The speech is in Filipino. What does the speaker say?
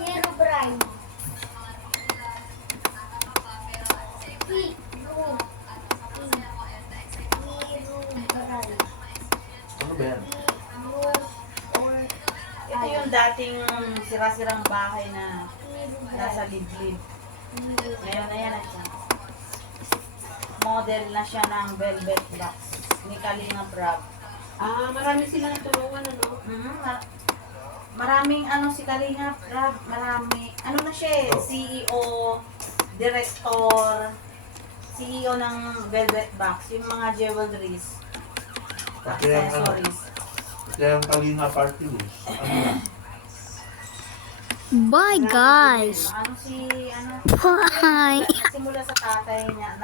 Hero Bride. Ano ba yan? Ito yung dating sira-sirang bahay na nasa liblib. Ngayon na yan na siya. Model na siya ng velvet box ni Kalinga Prab. Marami silang tulungan, ano? Maraming si Kalinga Prab, marami. Ano na siya eh, CEO, director, CEO ng velvet box, yung mga jewelries, Pati ang accessories. Pati ang Kalinga Party List. Ano yan? Bye guys. Ano si, Bye. simula sa tatay niya,